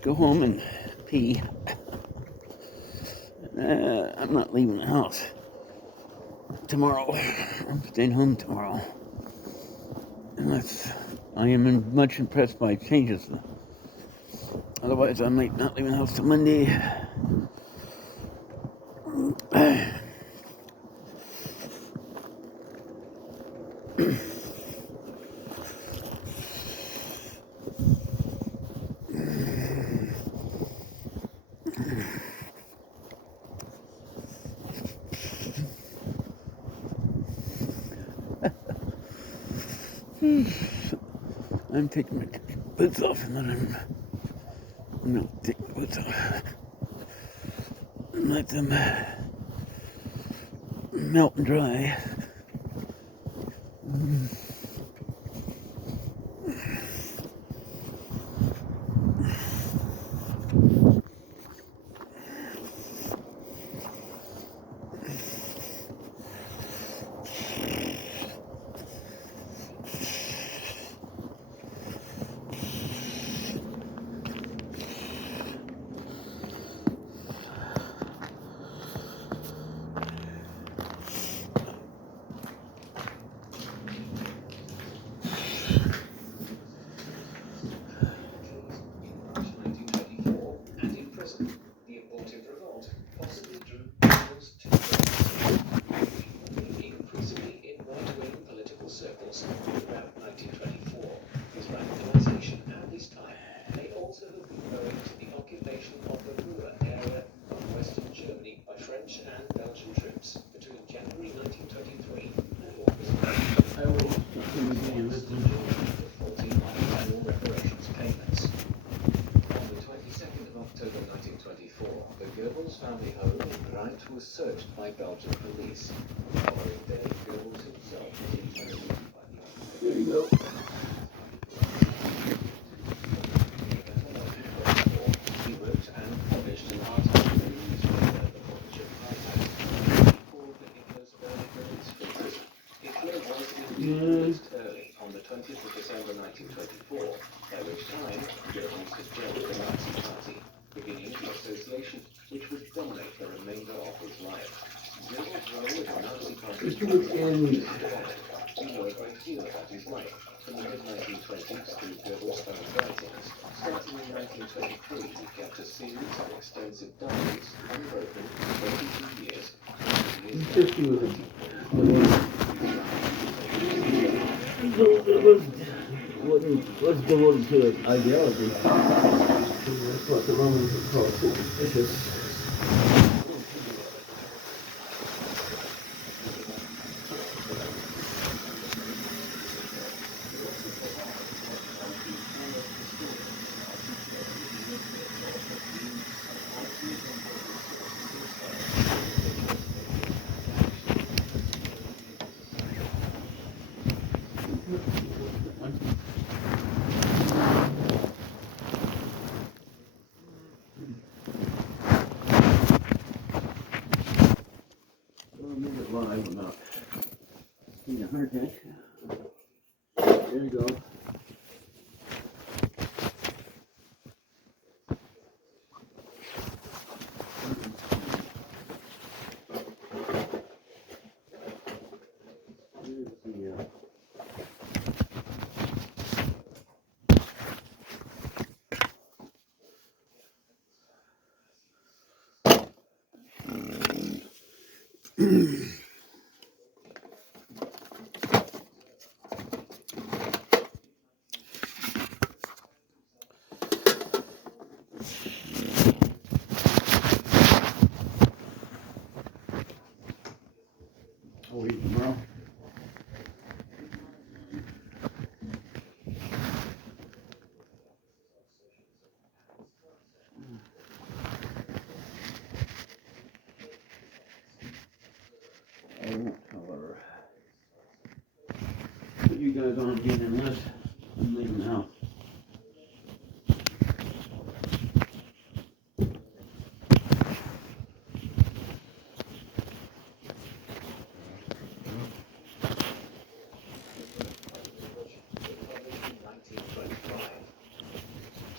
go home and pee. I'm not leaving the house tomorrow. I'm staying home tomorrow. Unless I am much impressed by changes. Otherwise, I might not leave the house till Monday. I'm taking my boots off, and then I'm going to take my boots off and let them melt and dry. Family home in Grant was searched by Belgian police. The following day, Goebbels himself was interviewed by the officer. There you go. He wrote and published an article in the newspaper, the Polish He called the Hitler's early release from prison. Hitler was indeed released early on the 20th of December 1924, by which time Goebbels had joined the Nazi Party, beginning the association which would dominate the remainder of his life. Goebbels' role in the Nazi Party we know a great deal about his life, from the mid-1920s through Goebbels' own writings. Starting in 1923, he kept a series of extensive diaries, unbroken, for 22 years. Was devoted to ideology. That's what the Romans would call superstitious. Live without getting a heart attack. There you go. I'll eat tomorrow. I won't, however, put you guys on again unless I'm leaving the house.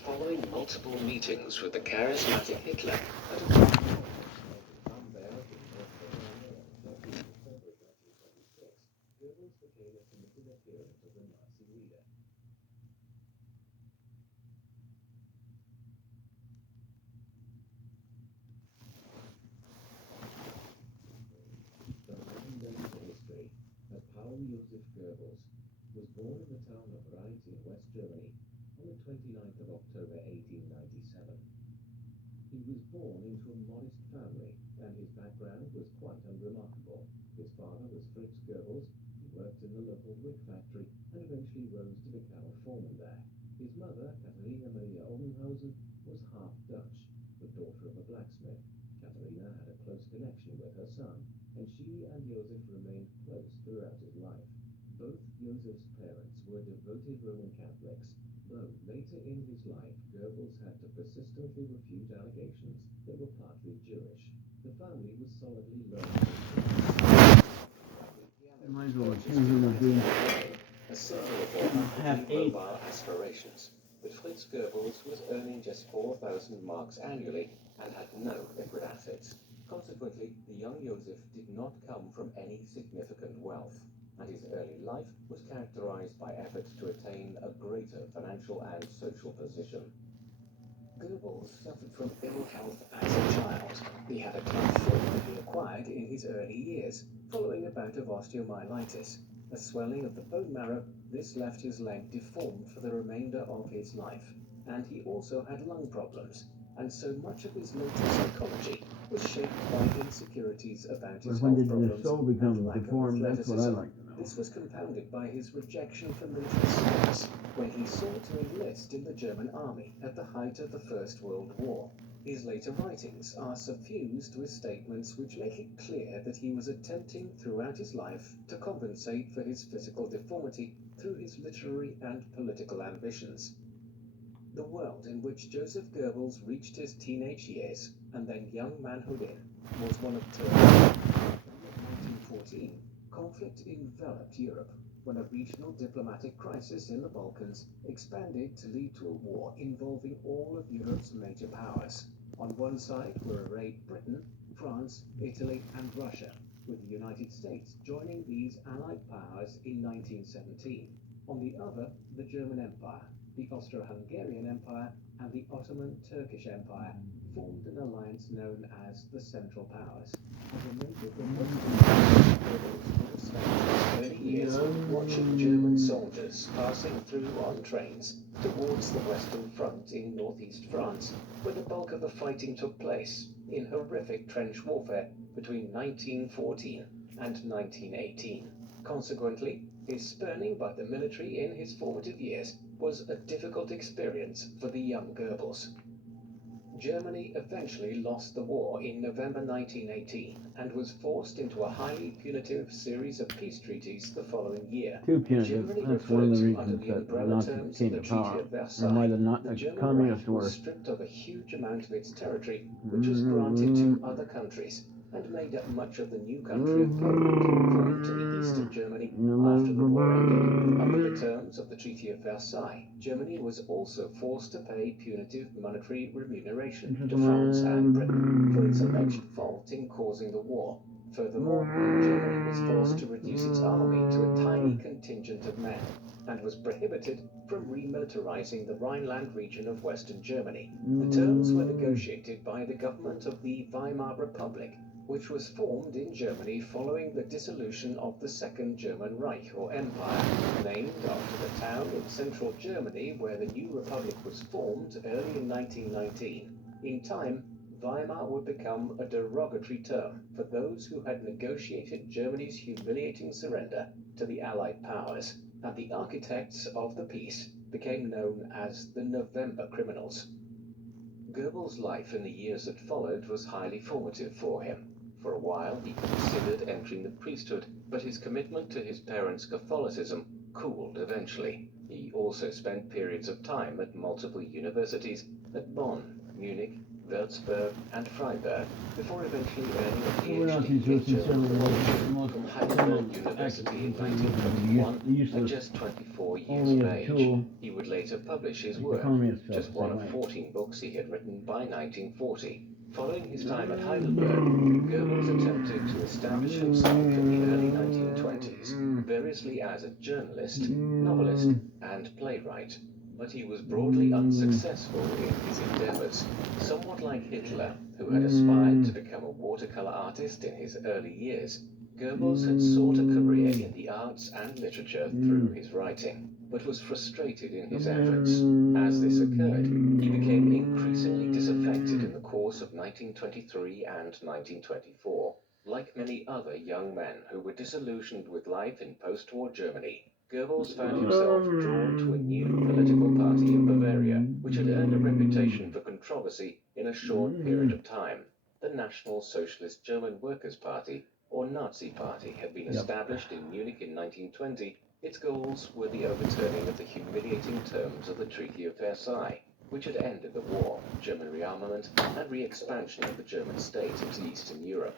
Following multiple meetings with the charismatic Hitler at a unveiled in North Carolina on 13th of February 1926, Goebbels became a committed adherent of the Nazi leader. The legendary history of Paul Joseph Goebbels was born in the town of Reit in West Germany on the 29th of October 1897. He was born into a modest family, and his background was quite unremarkable. His father was Fritz Goebbels. He worked in the local brick factory and eventually rose to become a foreman there. His mother, Katharina Maria Oldenhausen, was half Dutch, the daughter of a blacksmith. Katharina had a close connection with her son, and she and Joseph remained close throughout his life. Both Joseph's parents were devoted Roman Catholics, though later in his life Goebbels had to persistently refute allegations that were partly Jewish. The family was solidly learning. Might as well change them to do A symbol of their upwardly mobile aspirations. But Fritz Goebbels was earning just 4,000 marks annually and had no liquid assets. Consequently, the young Joseph did not come from any significant wealth, and his early life was characterized by efforts to attain a greater financial and social position. Goebbels suffered from ill health as a child. He had a club foot that he acquired in his early years, following a bout of osteomyelitis. A swelling of the bone marrow, this left his leg deformed for the remainder of his life. And he also had lung problems, and so much of his later psychology was shaped by insecurities about his when health did the problems soul and become lack of deformed? That's what I athleticism. like to know. This was compounded by his rejection from military service when he sought to enlist in the German army at the height of the First World War. His later writings are suffused with statements which make it clear that he was attempting throughout his life to compensate for his physical deformity through his literary and political ambitions. The world in which Joseph Goebbels reached his teenage years and then young manhood in was one of turmoil. In 1914, conflict enveloped Europe when a regional diplomatic crisis in the Balkans expanded to lead to a war involving all of Europe's major powers. On one side were arrayed Britain, France, Italy, and Russia, with the United States joining these allied powers in 1917. On the other, the German Empire, the Austro-Hungarian Empire, and the Ottoman Turkish Empire formed an alliance known as the Central Powers. As a native of Western Europe, spent many years watching German soldiers passing through on trains towards the Western Front in northeast France, where the bulk of the fighting took place in horrific trench warfare between 1914 and 1918. Consequently, his spurning by the military in his formative years was a difficult experience for the young Goebbels. Germany eventually lost the war in November 1918 and was forced into a highly punitive series of peace treaties the following year. Too punitive. Germany That's one of referred the to under reasons the that the umbrella Nazis terms of came the to Treaty power, of and why Versailles. the The German communists Reich was were. stripped of a huge amount of its territory, which was granted to other countries, and made up much of the new country of Poland, formed to the east of Germany after the war ended. Under the terms of the Treaty of Versailles, Germany was also forced to pay punitive monetary remuneration to France and Britain for its alleged fault in causing the war. Furthermore, Germany was forced to reduce its army to a tiny contingent of men, and was prohibited from remilitarizing the Rhineland region of Western Germany. The terms were negotiated by the government of the Weimar Republic, which was formed in Germany following the dissolution of the Second German Reich or Empire, named after the town in central Germany where the new republic was formed early in 1919. In time, Weimar would become a derogatory term for those who had negotiated Germany's humiliating surrender to the Allied powers, and the architects of the peace became known as the November Criminals. Goebbels' life in the years that followed was highly formative for him. For a while, he considered entering the priesthood, but his commitment to his parents' Catholicism cooled eventually. He also spent periods of time at multiple universities at Bonn, Munich, Würzburg, and Freiburg, before eventually earning a We're not PhD too in sure German philology from from Heidelberg University in 1921 at just 24 years of age. He would later publish his work, just one of 14 books he had written by 1940. Following his time at Heidelberg, Goebbels attempted to establish himself in the early 1920s, variously as a journalist, novelist, and playwright. But he was broadly unsuccessful in his endeavors. Somewhat like Hitler, who had aspired to become a watercolor artist in his early years, Goebbels had sought a career in the arts and literature through his writing, but was frustrated in his efforts. As this occurred, he became increasingly disaffected in the course of 1923 and 1924. Like many other young men who were disillusioned with life in post-war Germany, Goebbels found himself drawn to a new political party in Bavaria, which had earned a reputation for controversy in a short period of time. The National Socialist German Workers' Party, or Nazi Party, had been established in Munich in 1920. Its goals were the overturning of the humiliating terms of the Treaty of Versailles, which had ended the war, German rearmament, and re-expansion of the German state into Eastern Europe.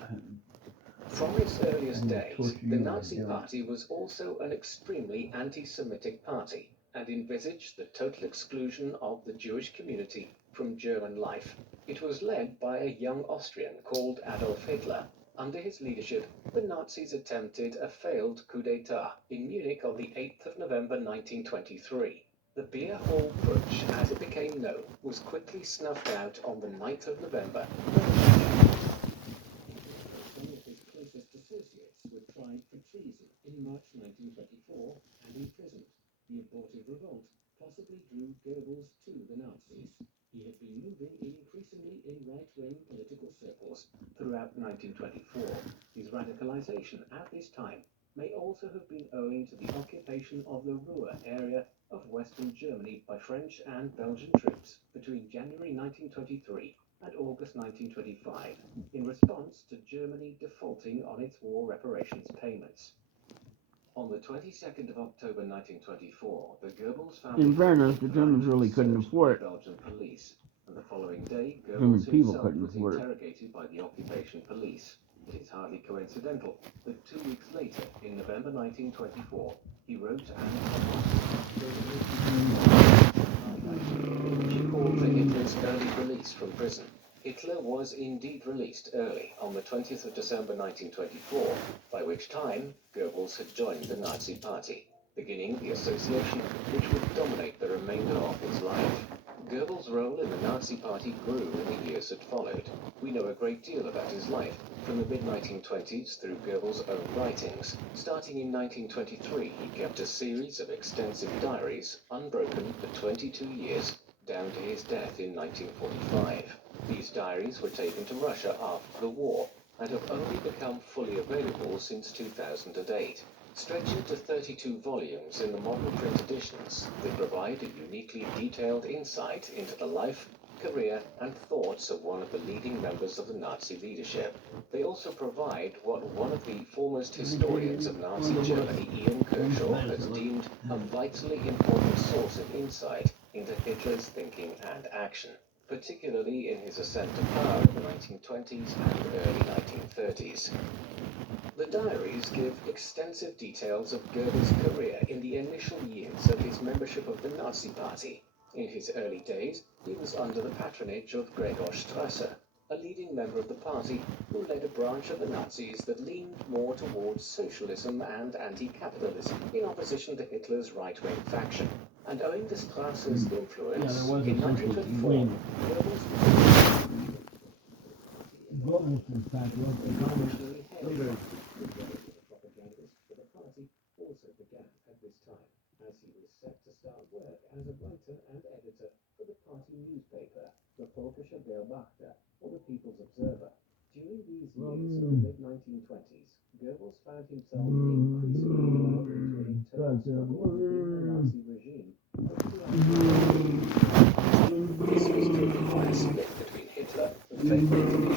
From its earliest days, the Nazi Party was also an extremely anti-Semitic party and envisaged the total exclusion of the Jewish community from German life. It was led by a young Austrian called Adolf Hitler. Under his leadership, the Nazis attempted a failed coup d'etat in Munich on the 8th of November 1923. The beer hall putsch, as it became known, was quickly snuffed out on the 9th of November. Associates were tried for treason in March 1924 and imprisoned. The abortive revolt possibly drew Goebbels to the Nazis. He had been moving increasingly in right-wing political circles throughout 1924. His radicalization at this time may also have been owing to the occupation of the Ruhr area of Western Germany by French and Belgian troops between January 1923 and August 1925, in response to Germany defaulting on its war reparations payments. On the 22nd of October 1924, the Goebbels family in fairness, the Germans really couldn't afford it. Belgian police, and the following day, German Goebbels people himself couldn't was afford it. interrogated by the occupation police. It is hardly coincidental that 2 weeks later, in November 1924, he wrote and she called for Hitler's early release from prison. Hitler was indeed released early, on the 20th of December 1924, by which time Goebbels had joined the Nazi Party, beginning the association which would dominate the remainder of his life. Goebbels' role in the Nazi Party grew in the years that followed. We know a great deal about his life, from the mid-1920s through Goebbels' own writings. Starting in 1923, he kept a series of extensive diaries, unbroken for 22 years, down to his death in 1945. These diaries were taken to Russia after the war, and have only become fully available since 2008. Stretching to 32 volumes in the modern print editions, they provide a uniquely detailed insight into the life, career, and thoughts of one of the leading members of the Nazi leadership. They also provide what one of the foremost historians of Nazi Germany, Ian Kershaw, has deemed a vitally important source of insight into Hitler's thinking and action, particularly in his ascent to power in the 1920s and early 1930s. The diaries give extensive details of Goebbels' career in the initial years of his membership of the Nazi Party. In his early days, he was under the patronage of Gregor Strasser, a leading member of the party who led a branch of the Nazis that leaned more towards socialism and anti-capitalism in opposition to Hitler's right-wing faction. And owing to Strasser's influence, in 1924, Goebbels also began at this time, as he was set to start work as a writer and editor for the party newspaper, the Völkische Beobachter, or the People's Observer. During these years of the mid-1920s, Goebbels found himself increasingly drawn into an internal struggle within the Nazi regime. This was driven by a split between Hitler, who favored the